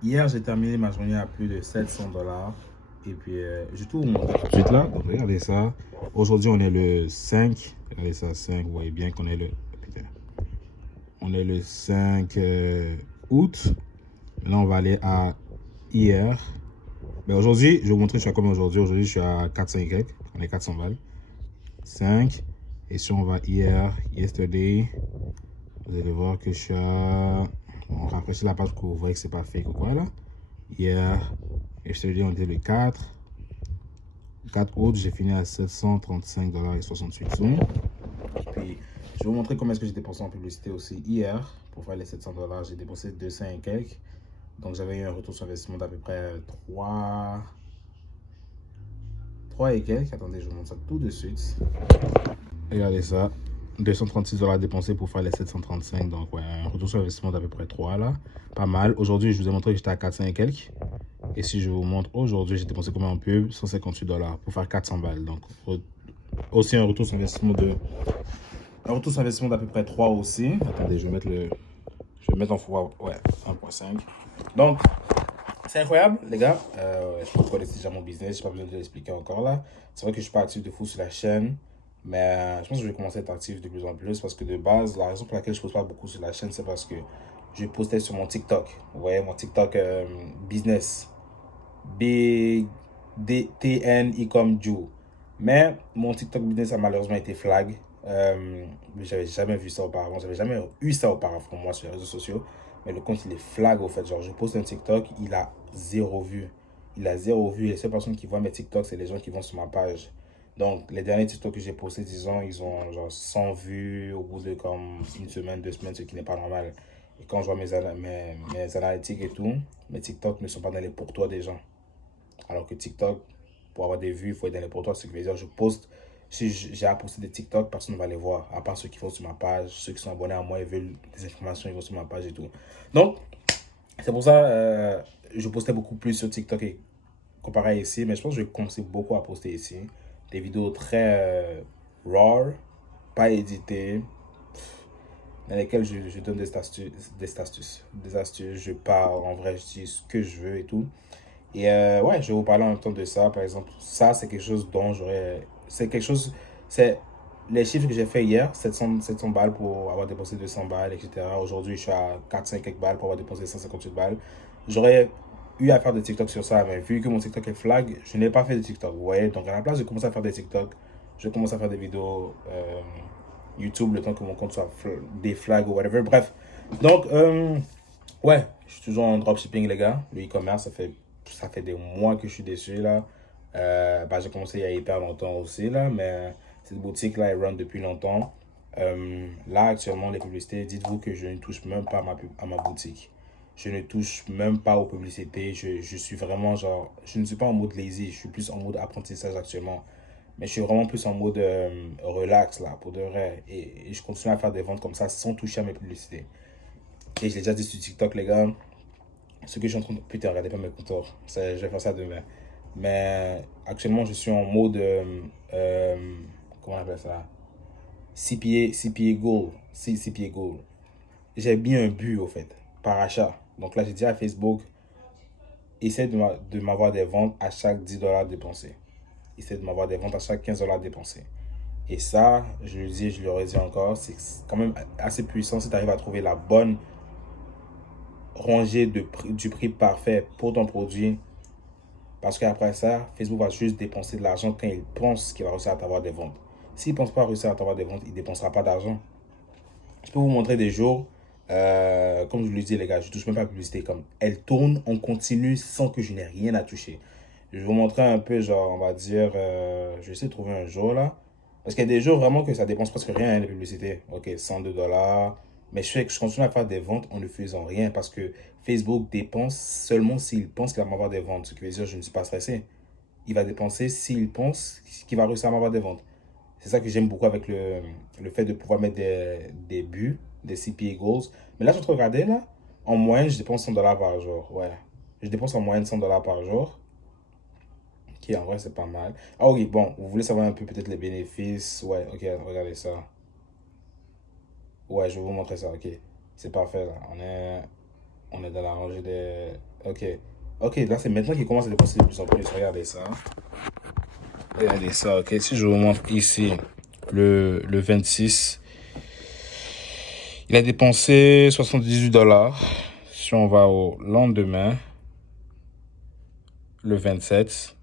Hier, j'ai terminé ma journée à plus de 700 $. Et puis, je tout vous montrer tout de suite là. Donc, regardez ça. Aujourd'hui, on est le 5. Regardez ça, 5. Vous voyez bien qu'on est le... Putain. On est le 5 août. Maintenant, on va aller à hier. Mais aujourd'hui, je vais vous montrer je suis à combien aujourd'hui. Aujourd'hui, je suis à 400 et quelques. On est 400 balles. 5. Et si on va hier, yesterday, vous allez voir que je suis à... On rafraîchit la page pour vous voyez que c'est pas fake ou quoi là. Hier, yesterday, on était le 4. 4 août, j'ai fini à 735,68 $. Puis, je vais vous montrer comment est-ce que j'ai dépensé en publicité aussi hier. Pour faire les 700 $, j'ai dépensé 200 et quelques. Donc, j'avais eu un retour sur investissement d'à peu près 3 et quelques. Attendez, je vous montre ça tout de suite. Regardez ça. 236 $ dépensés pour faire les 735. Donc, ouais, un retour sur investissement d'à peu près 3 là. Pas mal. Aujourd'hui, je vous ai montré que j'étais à 400 et quelques. Et si je vous montre aujourd'hui, j'ai dépensé combien en pub? 158 $ pour faire 400 balles. Donc, aussi un retour sur investissement d'à peu près 3 aussi. Attendez, je vais mettre en fois, ouais, 1.5. Donc, c'est incroyable, les gars. Je pense que vous connaissez déjà mon business, j'ai pas besoin de l'expliquer encore là. C'est vrai que je suis pas actif de fou sur la chaîne, mais je pense que je vais commencer à être actif de plus en plus parce que de base, la raison pour laquelle je poste pas beaucoup sur la chaîne, c'est parce que je postais sur mon TikTok. Vous voyez, mon TikTok business. Big TN comme Joe. Mais mon TikTok business a malheureusement été flag. J'avais jamais vu ça auparavant. J'avais jamais eu ça auparavant pour moi sur les réseaux sociaux. Mais le compte il est flag au fait. Genre je poste un TikTok, il a zéro vue. Il a zéro vue. Et les seules personnes qui voient mes TikTok, c'est les gens qui vont sur ma page. Donc les derniers TikTok que j'ai postés, disons, ils ont genre 100 vues au bout de comme une semaine, 2 semaines, ce qui n'est pas normal. Et quand je vois mes analytiques et tout, mes TikTok ne sont pas dans les pourtois des gens. Alors que TikTok, pour avoir des vues, il faut être dans les pourtours. Ce qui veut dire, je poste, si j'ai à poster des TikTok, personne ne va les voir. À part ceux qui vont sur ma page, ceux qui sont abonnés à moi, ils veulent des informations, ils vont sur ma page et tout. Donc, c'est pour ça, je postais beaucoup plus sur TikTok comparé à ici. Mais je pense que je vais commencer beaucoup à poster ici. Des vidéos très raw, pas éditées, dans lesquelles je donne des astuces, je parle, en vrai, je dis ce que je veux et tout. Et ouais, je vais vous parler en même temps de ça. Par exemple, ça, c'est quelque chose dont j'aurais. C'est quelque chose. C'est les chiffres que j'ai fait hier, 700 balles pour avoir dépensé 200 balles, etc. Aujourd'hui, je suis à 400 quelques balles pour avoir dépensé 158 balles. J'aurais eu à faire des TikTok sur ça, mais vu que mon TikTok est flag, je n'ai pas fait de TikTok. Vous voyez, donc à la place de commencer à faire des TikTok, je commence à faire des vidéos YouTube le temps que mon compte soit des flags ou whatever. Bref, donc, ouais, je suis toujours en dropshipping, les gars. Le e-commerce, ça fait des mois que je suis dessus, là. Bah, j'ai commencé il y a hyper longtemps aussi, là, mais cette boutique-là, elle run depuis longtemps. Là, actuellement, les publicités, dites-vous que je ne touche même pas à ma boutique. Je ne touche même pas aux publicités. Je suis vraiment genre, je ne suis pas en mode lazy, je suis plus en mode apprentissage actuellement. Mais je suis vraiment plus en mode relax, là, pour de vrai. Et je continue à faire des ventes comme ça sans toucher à mes publicités. Et je l'ai déjà dit sur TikTok, les gars. Ce que je suis en train de... Putain, regardez pas mes compteurs. Je vais faire ça demain. Mais actuellement, je suis en mode... comment on appelle ça? CPA goal. CPA goal. J'ai bien un but, au fait, par achat. Donc là, j'ai dit à Facebook, essaie de m'avoir des ventes à chaque 10 $ dépensés. Essaie de m'avoir des ventes à chaque 15 $ dépensés. Et ça, je le dis, je le redis encore, c'est quand même assez puissant si tu arrives à trouver la bonne rangée du prix parfait pour ton produit. Parce qu'après ça, Facebook va juste dépenser de l'argent quand il pense qu'il va réussir à t'avoir des ventes. S'il ne pense pas réussir à t'avoir des ventes, il ne dépensera pas d'argent. Je peux vous montrer des jours, comme je vous le dis les gars, je ne touche même pas à la publicité. Comme elle tourne en continu sans que je n'ai rien à toucher. Je vais vous montrer un peu, genre, on va dire, je vais essayer de trouver un jour là. Parce qu'il y a des jours vraiment que ça dépense presque rien, hein, les publicités. Ok, 102 $. Mais je continue à faire des ventes en ne faisant rien parce que Facebook dépense seulement s'il pense qu'il va m'avoir des ventes. Ce qui veut dire que je ne suis pas stressé. Il va dépenser s'il pense qu'il va réussir à m'avoir des ventes. C'est ça que j'aime beaucoup avec le fait de pouvoir mettre des buts, des CPA goals. Mais là, je suis en train de regarder, là, en moyenne, je dépense 100 $ par jour. Ouais. Je dépense en moyenne 100 $ par jour. Qui en vrai, c'est pas mal. Ah oui, bon, vous voulez savoir un peu peut-être les bénéfices. Ouais, ok, regardez ça. Ouais, je vais vous montrer ça, ok. C'est parfait, là. On est... On est dans la rangée des... Ok. Ok, là, c'est maintenant qu'il commence à dépenser de plus en plus. Regardez ça. Regardez ça, ok. Si je vous montre ici le 26, il a dépensé $78. Si on va au lendemain, le 27,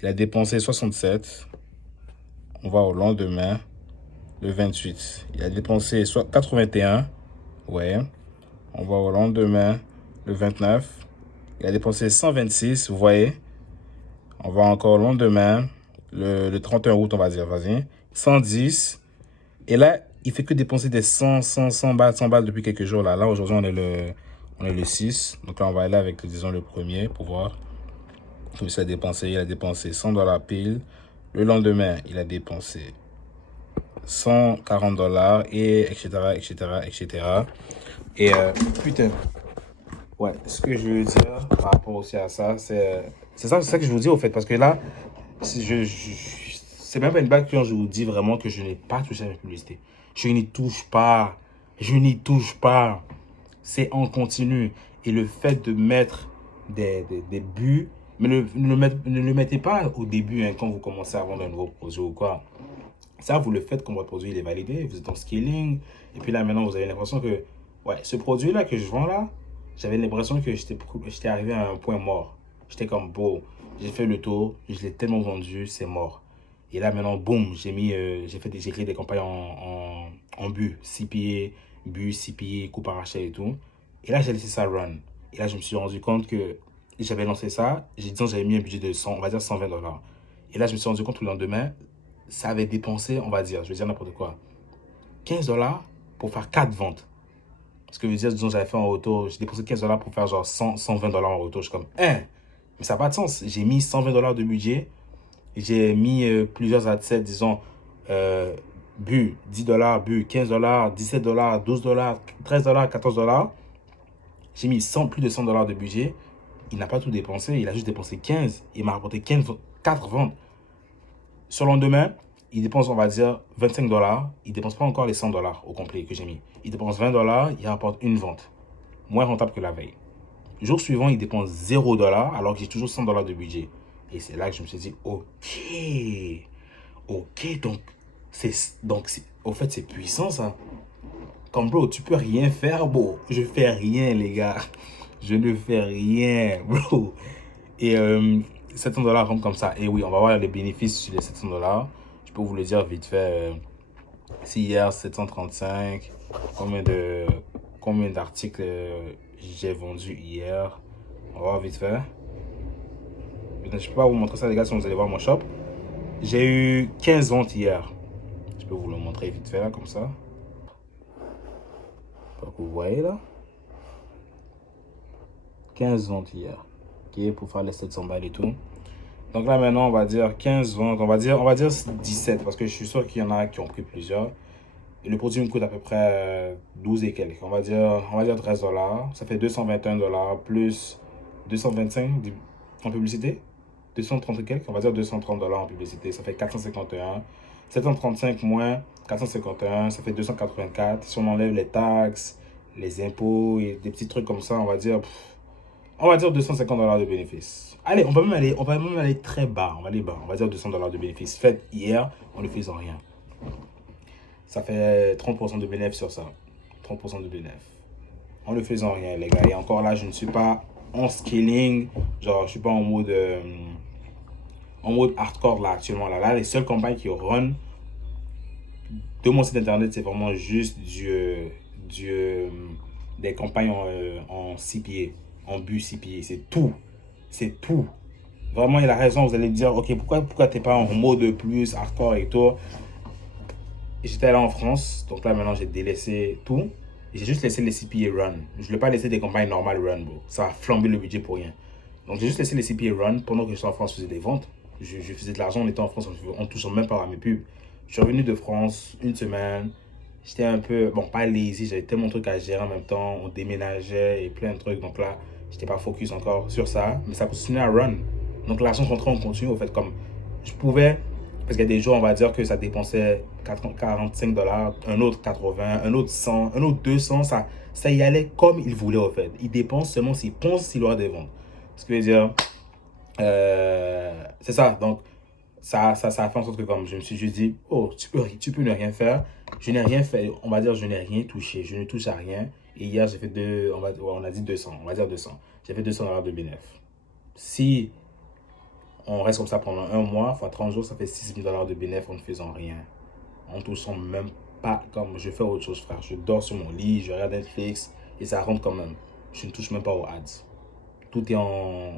il a dépensé 67. On va au lendemain, le 28. Il a dépensé 81. Ouais. On va au lendemain, le 29. Il a dépensé 126, vous voyez. On va encore au lendemain, le 31 août, on va dire, vas-y. 110. Et là, il fait que dépenser des 100 balles, 100 balles depuis quelques jours. Là, aujourd'hui, on est le 6. Donc là, on va aller avec, disons, le premier pour voir. Tout ça il a dépensé $100 pile. Le lendemain, il a dépensé $140 et etc., etc., etc. Et putain, ouais, ce que je veux dire par rapport aussi à ça, c'est ça que je vous dis au fait, parce que là, c'est même pas une blague quand je vous dis vraiment que je n'ai pas touché à mes publicités. Je n'y touche pas. Je n'y touche pas. C'est en continu. Et le fait de mettre des buts, mais ne le mettez pas au début hein, quand vous commencez à vendre un nouveau produit ou quoi. Ça, vous le faites quand votre produit il est validé, vous êtes en scaling, et puis là maintenant vous avez l'impression que, ouais, ce produit-là que je vends là, j'avais l'impression que j'étais arrivé à un point mort. J'étais comme, bon, j'ai fait le tour, je l'ai tellement vendu, c'est mort. Et là maintenant, boum, j'ai créé des campagnes en but, CPA, but, CPA, coup par achat et tout. Et là j'ai laissé ça run. Et là je me suis rendu compte que j'avais lancé ça, j'avais mis un budget de 100, on va dire $120. Et là je me suis rendu compte le lendemain, ça avait dépensé, on va dire, je vais dire n'importe quoi, $15 pour faire 4 ventes. Ce que je veux dire, disons, j'avais fait en retour, j'ai dépensé $15 pour faire genre 120 $ en retour. Je suis comme, hein, mais ça n'a pas de sens. J'ai mis $120 de budget, j'ai mis plusieurs adsets, disons, but, $10, but, $15, $17, $12, $13, $14. J'ai mis plus de $100 de budget. Il n'a pas tout dépensé, il a juste dépensé 15. Il m'a rapporté 4 ventes. Sur le lendemain, il dépense, on va dire, $25. Il ne dépense pas encore les $100 au complet que j'ai mis. Il dépense $20, il rapporte une vente. Moins rentable que la veille. Le jour suivant, il dépense $0 alors que j'ai toujours $100 de budget. Et c'est là que je me suis dit, ok, ok, au fait, c'est puissant ça. Comme bro, tu peux rien faire, bro. Je fais rien, les gars. Je ne fais rien, bro. Et $700 rentrent comme ça. Et oui, on va voir les bénéfices sur les $700. Je peux vous le dire vite fait. Si hier, 735, combien d'articles j'ai vendu hier? On va voir vite fait. Je ne peux pas vous montrer ça, les gars, si vous allez voir mon shop. J'ai eu 15 ventes hier. Je peux vous le montrer vite fait, là, comme ça. Donc, vous voyez, là. 15 ventes hier. Ok, pour faire les 700 balles et tout. Donc là, maintenant, on va dire 15 ventes. On va dire 17, parce que je suis sûr qu'il y en a qui ont pris plusieurs. Et le produit me coûte à peu près 12 et quelques. On va dire $13. Ça fait $221 plus 225 en publicité. 230 et quelques. On va dire $230 en publicité. Ça fait 451. 735 moins 451, ça fait 284. Si on enlève les taxes, les impôts et des petits trucs comme ça, on va dire $250 de bénéfices. Allez, on va même aller très bas. On va aller bas. On va dire $200 de bénéfices. Fait hier, on ne faisait rien. Ça fait 30% de bénéfice sur ça. 30% de bénéfice. En ne faisant rien, les gars. Et encore là, je ne suis pas en scaling. Genre, je ne suis pas en mode hardcore là actuellement. Là, les seules campagnes qui run de mon site internet, c'est vraiment juste des campagnes en CPA, en but CPA. C'est tout. C'est tout. Vraiment, il a raison. Vous allez dire, ok, pourquoi t'es pas en mode plus hardcore et tout? J'étais là en France, donc là maintenant j'ai délaissé tout. J'ai juste laissé les CPA run. Je ne voulais pas laisser des campagnes normales run, bro. Ça a flambé le budget pour rien. Donc j'ai juste laissé les CPA run pendant que j'étais en France, je faisais des ventes. Je faisais de l'argent en étant en France en touchant même pas à mes pubs. Je suis revenu de France une semaine. J'étais un peu, bon, pas lazy, j'avais tellement de trucs à gérer en même temps. On déménageait et plein de trucs. Donc là, j'étais pas focus encore sur ça. Mais ça continuait à run. Donc l'argent rentrait en continu, au fait, comme je pouvais Parce qu'il y a des jours, on va dire que ça dépensait 45 $, un autre 80, un autre 100, un autre 200. Ça y allait comme il voulait, en fait. Il dépense seulement s'il pense qu'il aura des ventes. Ce qui veut dire, c'est ça. Donc, ça a fait en sorte que comme je me suis juste dit, oh, tu peux ne rien faire. Je n'ai rien fait. On va dire, je n'ai rien touché. Je ne touche à rien. Et hier, j'ai fait on a dit 200. On va dire 200. J'ai fait $200 de bénéfice. Si on reste comme ça pendant un mois, fois 30 jours, ça fait $6 000 de bénéfice en ne faisant rien. En touchant même pas, comme je fais autre chose, frère. Je dors sur mon lit, je regarde Netflix et ça rentre quand même. Je ne touche même pas aux ads. Tout est en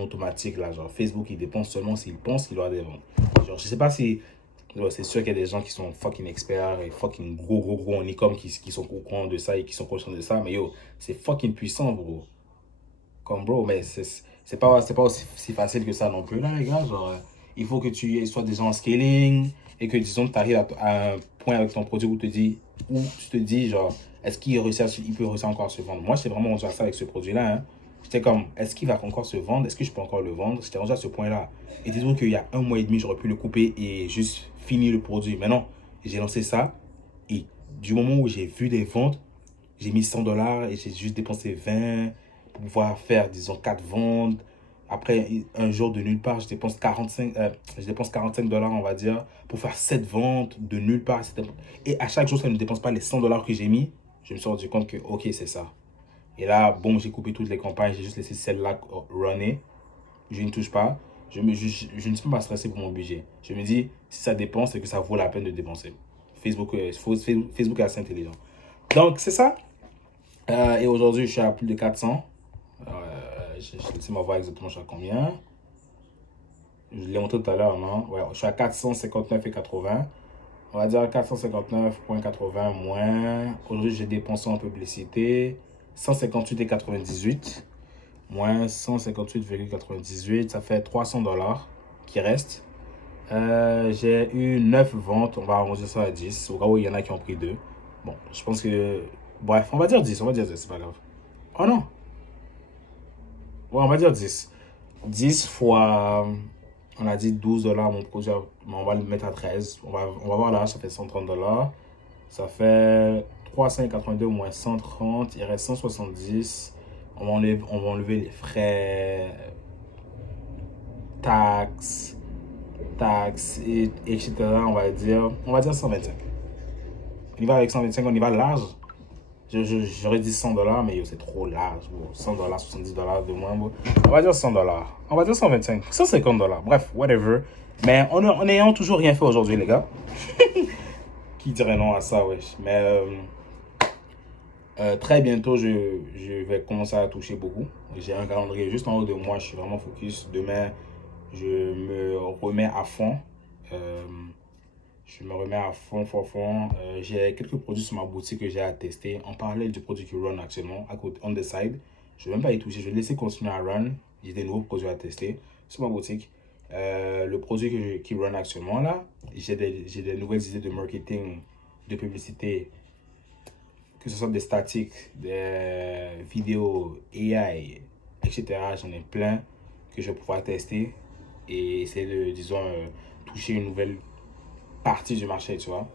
automatique là. Genre, Facebook, il dépense seulement s'il pense qu'il aura des ventes. Genre, je sais pas si. C'est sûr qu'il y a des gens qui sont fucking experts et fucking gros en e-com qui sont au courant de ça et qui sont conscients de ça. Mais yo, c'est fucking puissant, bro. Comme bro, mais c'est pas aussi si facile que ça non plus, là, les gars. Genre, il faut que tu sois déjà en scaling et que, disons, tu arrives à un point avec ton produit où tu te dis, genre, est-ce il peut réussir encore à se vendre? Moi, j'étais vraiment rendu à ça avec ce produit-là, hein. J'étais comme, est-ce qu'il va encore se vendre? Est-ce que je peux encore le vendre? J'étais rendu à ce point-là. Et disons qu'il y a un mois et demi, j'aurais pu le couper et juste finir le produit. Mais non, j'ai lancé ça et du moment où j'ai vu des ventes, j'ai mis $100 et j'ai juste dépensé 20 pour pouvoir faire, disons, 4 ventes. Après, un jour de nulle part, je dépense $45, on va dire, pour faire 7 ventes de nulle part. Et à chaque jour, ça ne dépense pas les $100 que j'ai mis. Je me suis rendu compte que, ok, c'est ça. Et là, bon, j'ai coupé toutes les campagnes, j'ai juste laissé celle-là runner. Je ne touche pas. Je ne suis pas stressé pour mon budget. Je me dis, si ça dépense, c'est que ça vaut la peine de dépenser. Facebook est assez intelligent. Donc, c'est ça. Et aujourd'hui, je suis à plus de 400. Laissez-moi voir exactement je suis à combien. Je l'ai montré tout à l'heure, non? Ouais, je suis à 459,80. On va dire 459,80 moins. Aujourd'hui, j'ai dépensé en publicité 158,98. Moins 158,98. Ça fait $300 qui restent. J'ai eu 9 ventes. On va arrondir ça à 10. Au cas où il y en a qui ont pris 2. Bon, je pense que. Bref, on va dire 10. On va dire 10, c'est pas grave. Oh non! Ouais, on va dire 10. 10 fois, on a dit $12 mon produit, on va le mettre à 13. On va voir là, ça fait $130. Ça fait 382 moins 130, il reste 170. On va enlever les frais, taxes, etc. On va dire 125. On y va avec 125, on y va large. J'aurais dit $100, mais c'est trop large, bro. $100, $70 de moins, bro. On va dire $100. On va dire 125, $150. Bref, whatever. Mais en n'ayant toujours rien fait aujourd'hui, les gars. Qui dirait non à ça, wesh. Mais très bientôt, je vais commencer à toucher beaucoup. J'ai un calendrier juste en haut de moi. Je suis vraiment focus. Demain, je me remets à fond. Euh, je me remets à fond. J'ai quelques produits sur ma boutique que j'ai à tester. En parallèle du produit qui run actuellement, à côté, on the side. Je ne vais même pas y toucher. Je vais laisser continuer à run. J'ai des nouveaux produits à tester sur ma boutique. Le produit qui run actuellement, là, j'ai des nouvelles idées de marketing, de publicité, que ce soit des statiques, des vidéos AI, etc. J'en ai plein que je vais pouvoir tester et essayer de, disons, toucher une nouvelle partie du marché, tu vois.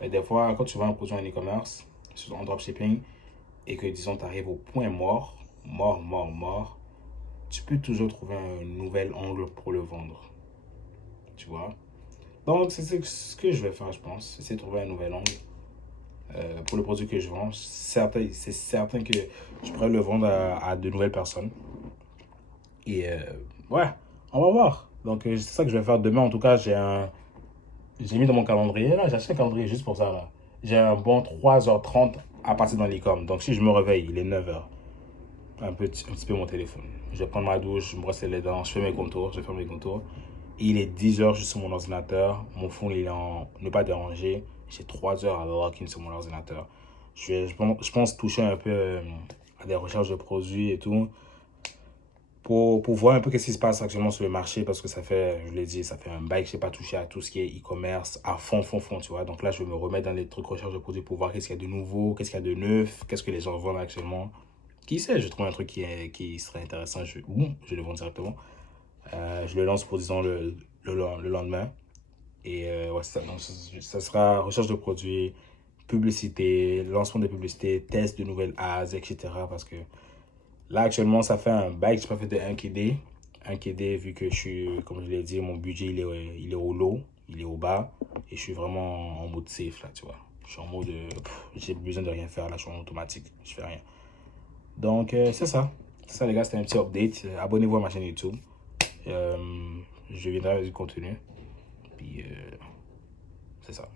Mais des fois, quand tu vends un produit en e-commerce, en dropshipping, et que, disons, tu arrives au point mort, tu peux toujours trouver un nouvel angle pour le vendre, tu vois. Donc, c'est ce que je vais faire, je pense. Essayer de trouver un nouvel angle pour le produit que je vends. C'est certain que je pourrais le vendre à de nouvelles personnes. Et ouais, on va voir. Donc, c'est ça que je vais faire demain. En tout cas, j'ai mis dans mon calendrier. Là, j'ai acheté un calendrier juste pour ça. Là. J'ai un bon 3h30 à passer dans l'e-com. Donc, si je me réveille, il est 9h. Un petit peu mon téléphone. Je vais prendre ma douche, je me brosse les dents, je fais mes contours, je ferme mes contours. Et il est 10h, je suis sur mon ordinateur. Mon fond, il est en ne pas déranger. J'ai 3 heures à login sur mon ordinateur. Je pense toucher un peu à des recherches de produits et tout. Pour voir un peu qu'est-ce qui se passe actuellement sur le marché. Parce que ça fait, je l'ai dit, ça fait un bail que je n'ai pas touché à tout ce qui est e-commerce à fond, tu vois. Donc là, je vais me remettre dans les trucs recherche de produits pour voir qu'est-ce qu'il y a de nouveau, qu'est-ce qu'il y a de neuf, qu'est-ce que les gens vendent actuellement. Qui sait, je trouve un truc qui serait intéressant, je le vends directement. Je le lance pour, disons, le lendemain. Et ouais, ça, donc, ça sera recherche de produits, publicité, lancement de publicité, test de nouvelles ads, etc. Parce que là, actuellement, ça fait un bail que je n'ai pas fait de 1KD. 1KD, vu que je suis, comme je l'ai dit, mon budget, il est au low, il est au bas. Et je suis vraiment en mode safe, là, tu vois. Je suis en mode, j'ai besoin de rien faire, là, je suis en automatique, je fais rien. Donc, c'est ça. C'est ça, les gars, c'était un petit update. Abonnez-vous à ma chaîne YouTube. Euh, je viendrai avec du contenu. Puis, c'est ça.